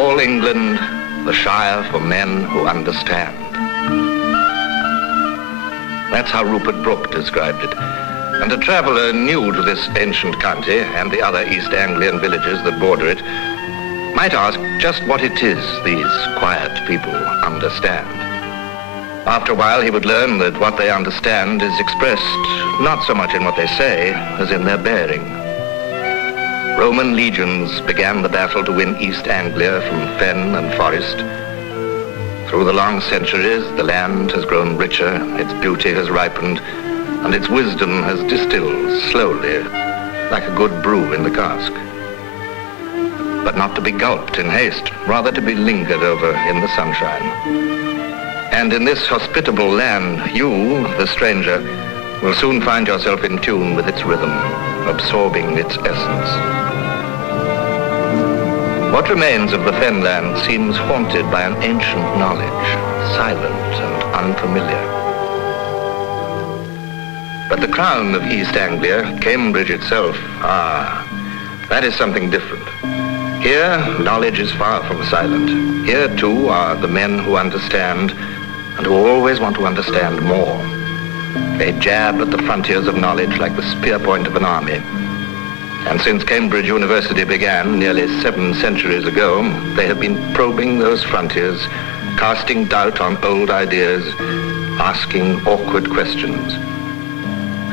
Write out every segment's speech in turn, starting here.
Call England the Shire for men who understand. That's how Rupert Brooke described it. And a traveller new to this ancient county and the other East Anglian villages that border it might ask just what it is these quiet people understand. After a while, he would learn that what they understand is expressed not so much in what they say as in their bearing. Roman legions began the battle to win East Anglia from fen and forest. Through the long centuries, the land has grown richer, its beauty has ripened, and its wisdom has distilled slowly, like a good brew in the cask. But not to be gulped in haste, rather to be lingered over in the sunshine. And in this hospitable land, you, the stranger, will soon find yourself in tune with its rhythm, absorbing its essence. What remains of the fenland seems haunted by an ancient knowledge, silent and unfamiliar. But the crown of East Anglia, Cambridge itself, that is something different. Here, knowledge is far from silent. Here, too, are the men who understand and who always want to understand more. They jab at the frontiers of knowledge like the spear point of an army. And since Cambridge University began nearly 7 centuries ago, they have been probing those frontiers, casting doubt on old ideas, asking awkward questions.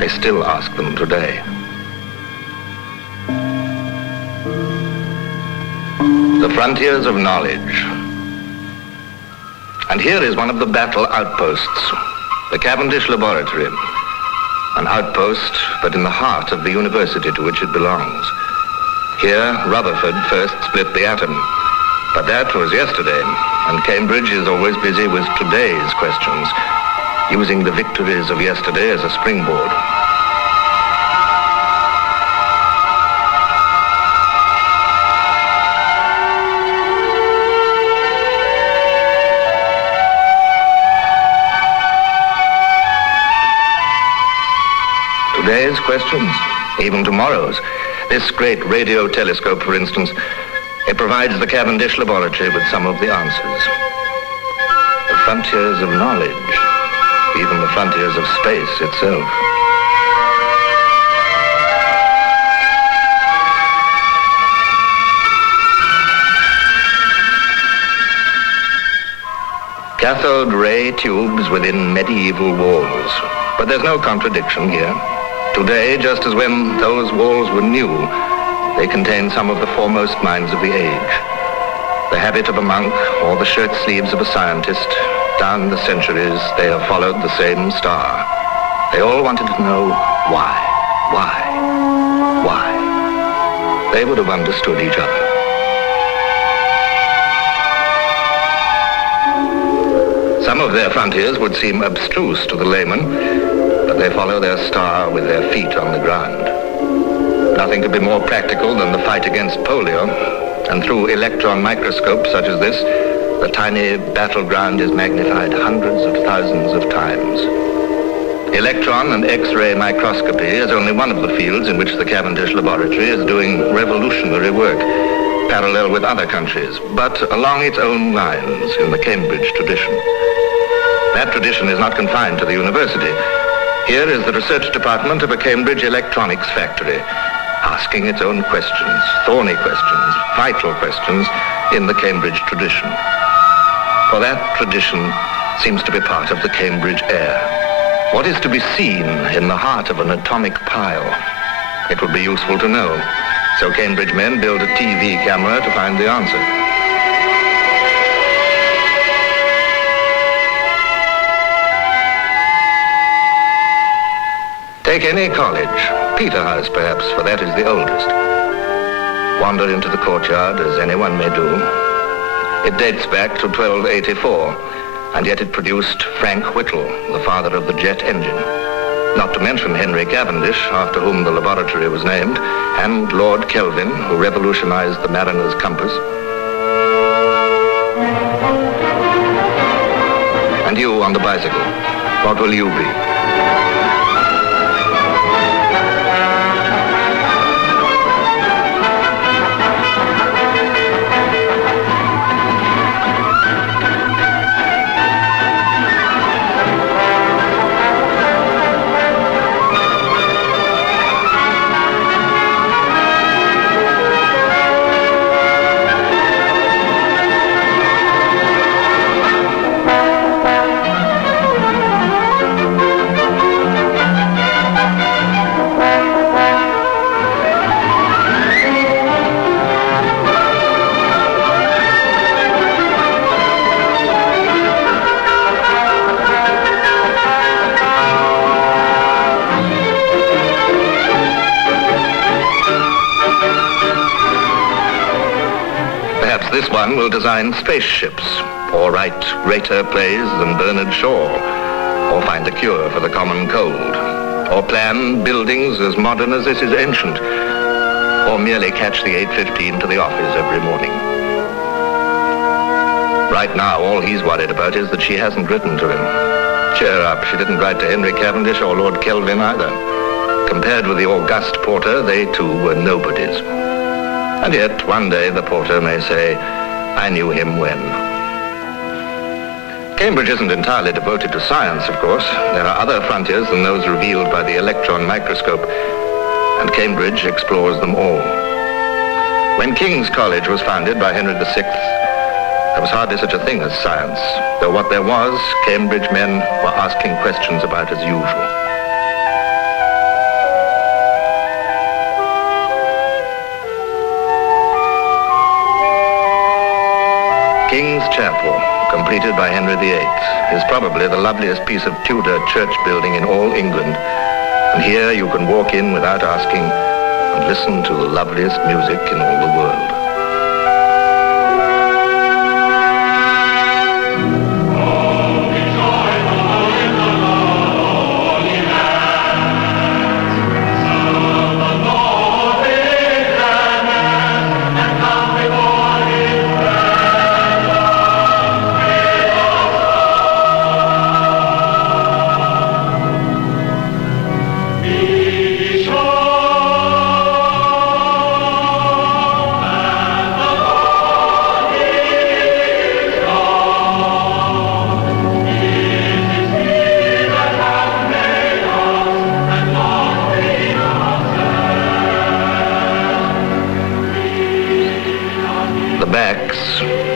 They still ask them today. The frontiers of knowledge. And here is one of the battle outposts, the Cavendish Laboratory. An outpost, but in the heart of the university to which it belongs. Here, Rutherford first split the atom. But that was yesterday, and Cambridge is always busy with today's questions, using the victories of yesterday as a springboard. Today's questions, even tomorrow's. This great radio telescope, for instance, it provides the Cavendish Laboratory with some of the answers. The frontiers of knowledge, even the frontiers of space itself. Cathode ray tubes within medieval walls. But there's no contradiction here. Today, just as when those walls were new, they contain some of the foremost minds of the age. The habit of a monk or the shirt sleeves of a scientist, down the centuries, they have followed the same star. They all wanted to know why. They would have understood each other. Some of their frontiers would seem abstruse to the layman, but they follow their star with their feet on the ground. Nothing could be more practical than the fight against polio, and through electron microscopes such as this, the tiny battleground is magnified hundreds of thousands of times. Electron and X-ray microscopy is only one of the fields in which the Cavendish Laboratory is doing revolutionary work, parallel with other countries, but along its own lines in the Cambridge tradition. That tradition is not confined to the university. Here is the research department of a Cambridge electronics factory, asking its own questions, thorny questions, vital questions in the Cambridge tradition. For that tradition seems to be part of the Cambridge air. What is to be seen in the heart of an atomic pile? It would be useful to know. So Cambridge men build a TV camera to find the answer. Take any college, Peterhouse perhaps, for that is the oldest. Wander into the courtyard as anyone may do. It dates back to 1284, and yet it produced Frank Whittle, the father of the jet engine. Not to mention Henry Cavendish, after whom the laboratory was named, and Lord Kelvin, who revolutionized the mariner's compass. And you on the bicycle, what will you be? one will design spaceships, or write greater plays than Bernard Shaw, or find a cure for the common cold, or plan buildings as modern as this is ancient, or merely catch the 8:15 to the office every morning. Right now, all he's worried about is that she hasn't written to him. Cheer up, she didn't write to Henry Cavendish or Lord Kelvin either. Compared with the august Porter, they too were nobodies. And yet, one day, the Porter may say, I knew him when. Cambridge isn't entirely devoted to science, of course. There are other frontiers than those revealed by the electron microscope, and Cambridge explores them all. When King's College was founded by Henry VI, there was hardly such a thing as science, though what there was, Cambridge men were asking questions about as usual. King's Chapel, completed by Henry VIII, is probably the loveliest piece of Tudor church building in all England. And here you can walk in without asking and listen to the loveliest music in all the world.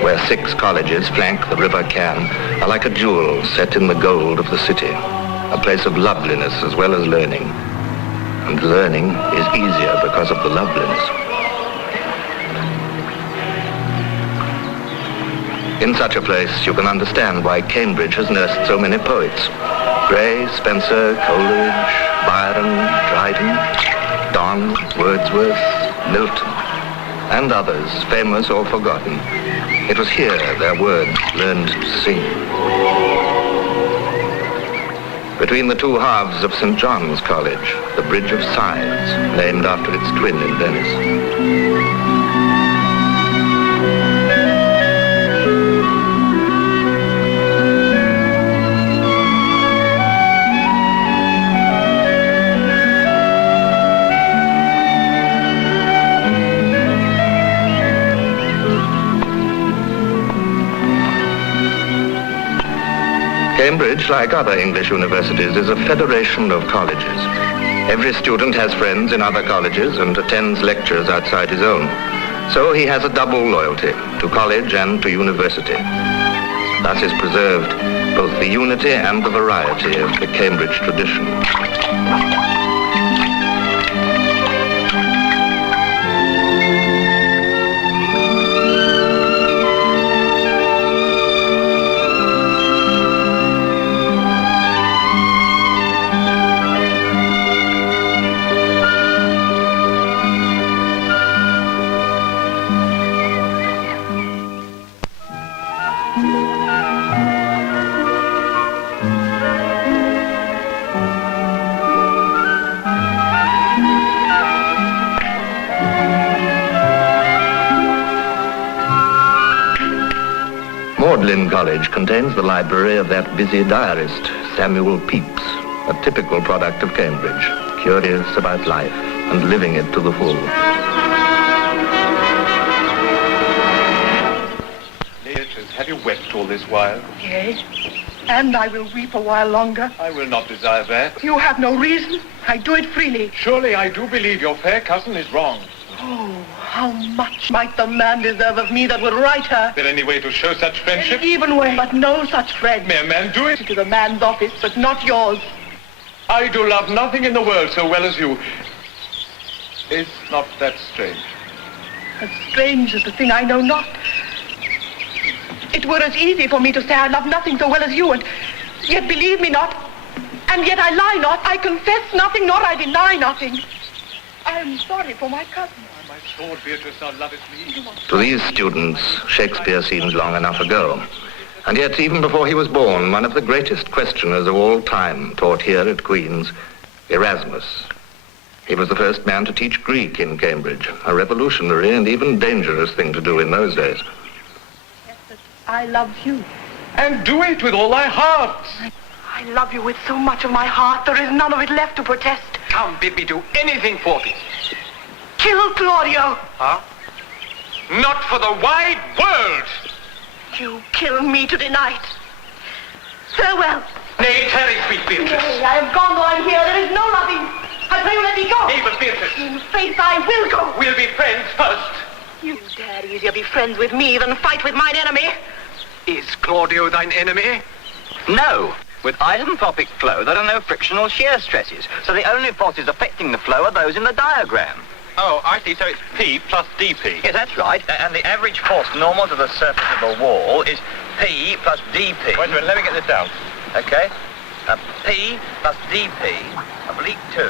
Where 6 colleges flank the River Cam, are like a jewel set in the gold of the city, a place of loveliness as well as learning. And learning is easier because of the loveliness. In such a place, you can understand why Cambridge has nursed so many poets. Gray, Spencer, Coleridge, Byron, Dryden, Donne, Wordsworth, Milton, and others, famous or forgotten. It was here their words learned to sing. Between the two halves of St. John's College, the Bridge of Science, named after its twin in Venice. Cambridge, like other English universities, is a federation of colleges. Every student has friends in other colleges and attends lectures outside his own. So he has a double loyalty to college and to university. Thus is preserved both the unity and the variety of the Cambridge tradition. Magdalen College contains the library of that busy diarist, Samuel Pepys, a typical product of Cambridge, curious about life and living it to the full. Beatrice, have you wept all this while? Yes, and I will weep a while longer. I will not desire that. You have no reason. I do it freely. Surely I do believe your fair cousin is wrong. Oh, how much might the man deserve of me that would write her? Is there any way to show such friendship? An even way, but no such friend. May a man do it? It is a man's office, but not yours. I do love nothing in the world so well as you. Is not that strange? As strange as the thing I know not. It were as easy for me to say I love nothing so well as you, and yet believe me not. And yet I lie not. I confess nothing, nor I deny nothing. I am sorry for my cousin. I My sword, Beatrice, thou lovest me. To these students, Shakespeare seemed long enough ago. And yet, even before he was born, one of the greatest questioners of all time taught here at Queen's, Erasmus. He was the first man to teach Greek in Cambridge, a revolutionary and even dangerous thing to do in those days. Yes, but I love you. And do it with all thy heart. I love you with so much of my heart, there is none of it left to protest. Come, bid me do anything for thee. Kill Claudio. Huh? Not for the wide world. You kill me to deny it. Farewell. Nay, tarry, sweet Beatrice. Nay, I am gone though I'm here. There is no loving. I pray you let me go. Nay, but Beatrice. In faith, I will go. We'll be friends first. You dare easier be friends with me than fight with mine enemy. Is Claudio thine enemy? No. With isentropic flow, there are no frictional shear stresses, so the only forces affecting the flow are those in the diagram. Oh, I see. So it's P plus DP. Yes, that's right. And the average force normal to the surface of the wall is P plus DP. Wait a minute, let me get this down. Okay. P plus DP, oblique 2,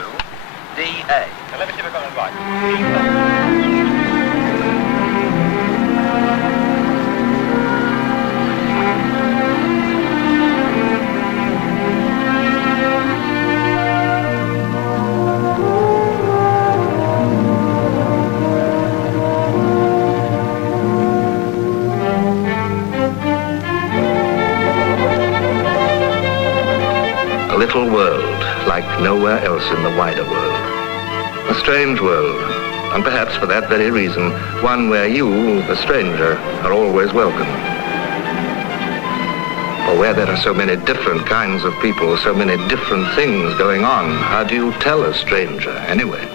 DA. Now let me see if I've got it right. A little world, like nowhere else in the wider world. A strange world, and perhaps for that very reason, one where you, the stranger, are always welcome. For where there are so many different kinds of people, so many different things going on, how do you tell a stranger anyway?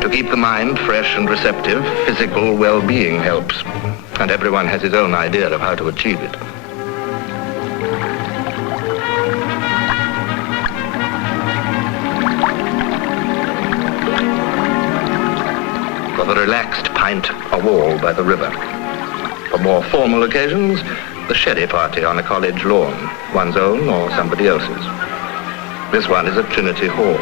To keep the mind fresh and receptive, physical well-being helps, and everyone has his own idea of how to achieve it. For the relaxed pint, a wall by the river. For more formal occasions, the sherry party on a college lawn, one's own or somebody else's. This one is at Trinity Hall.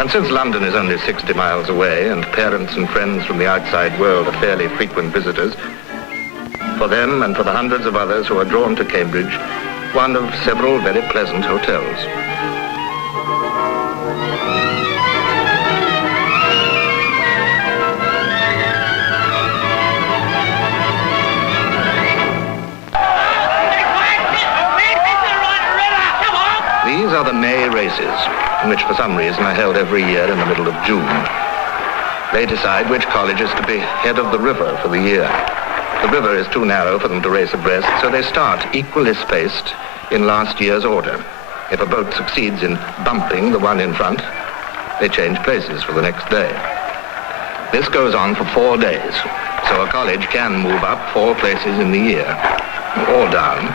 And since London is only 60 miles away and parents and friends from the outside world are fairly frequent visitors, for them and for the hundreds of others who are drawn to Cambridge, one of several very pleasant hotels. These are the May races, which for some reason are held every year in the middle of June. They decide which college is to be head of the river for the year. The river is too narrow for them to race abreast, so they start equally spaced in last year's order. If a boat succeeds in bumping the one in front, they change places for the next day. This goes on for 4 days, so a college can move up 4 places in the year, or down.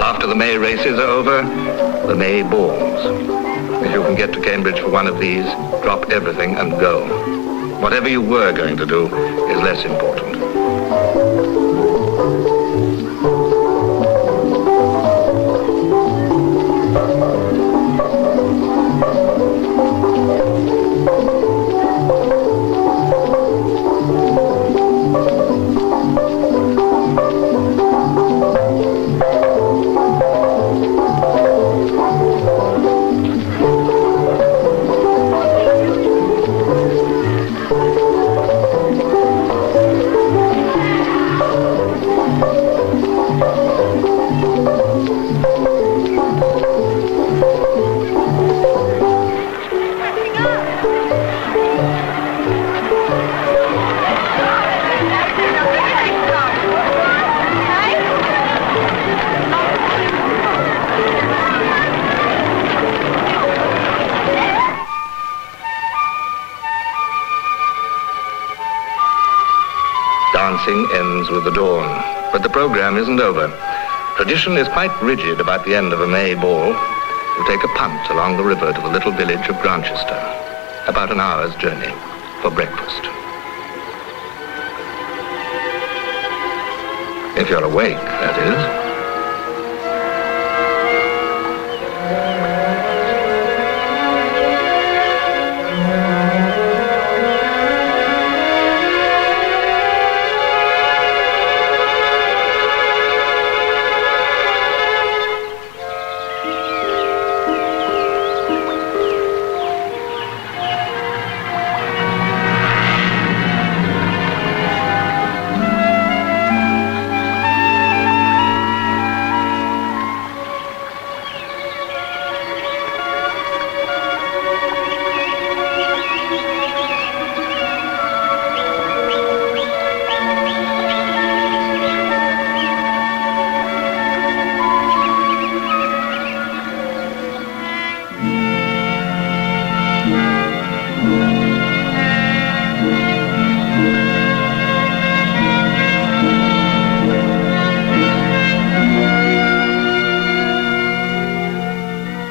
After the May races are over, the May balls. If you can get to Cambridge for one of these, drop everything and go. Whatever you were going to do is less important. dancing ends with the dawn. But the program isn't over. Tradition is quite rigid about the end of a May ball. You take a punt along the river to the little village of Grantchester, about an hour's journey, for breakfast. If you're awake, that is.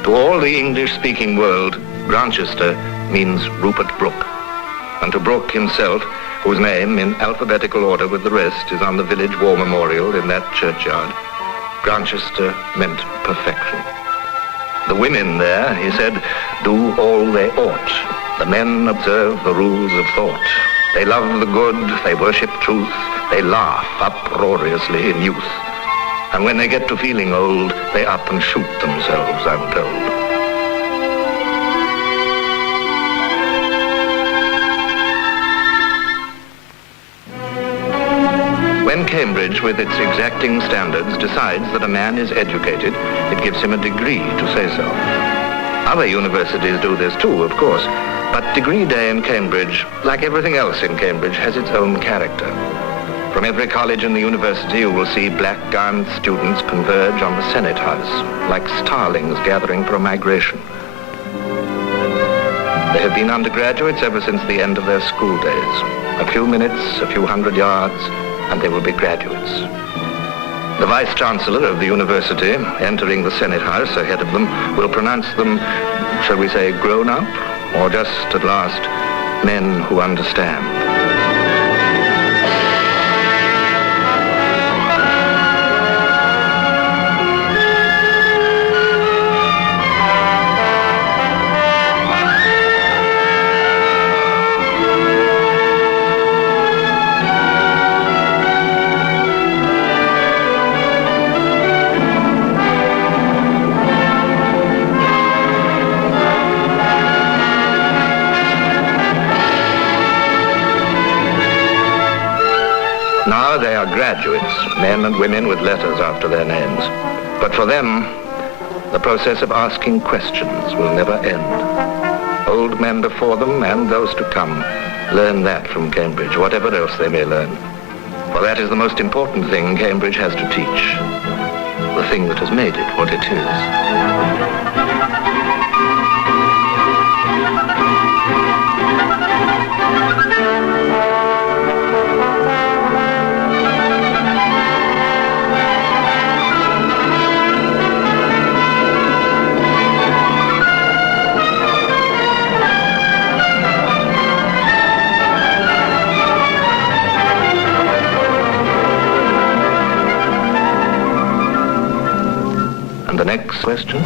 To all the English-speaking world, Grantchester means Rupert Brooke. And to Brooke himself, whose name, in alphabetical order with the rest, is on the village war memorial in that churchyard, Grantchester meant perfection. The women there, he said, do all they ought. The men observe the rules of thought. They love the good, they worship truth, they laugh uproariously in youth. And when they get to feeling old, they up and shoot themselves, I'm told. When Cambridge, with its exacting standards, decides that a man is educated, it gives him a degree to say so. Other universities do this too, of course, but Degree Day in Cambridge, like everything else in Cambridge, has its own character. From every college in the university, you will see black-gowned students converge on the Senate House, like starlings gathering for a migration. They have been undergraduates ever since the end of their school days. A few minutes, a few hundred yards, and they will be graduates. The Vice-Chancellor of the university, entering the Senate House ahead of them, will pronounce them, shall we say, grown up, or just, at last, men who understand. Now they are graduates, men and women with letters after their names. But for them, the process of asking questions will never end. Old men before them and those to come learn that from Cambridge, whatever else they may learn. For that is the most important thing Cambridge has to teach, the thing that has made it what it is. And the next question?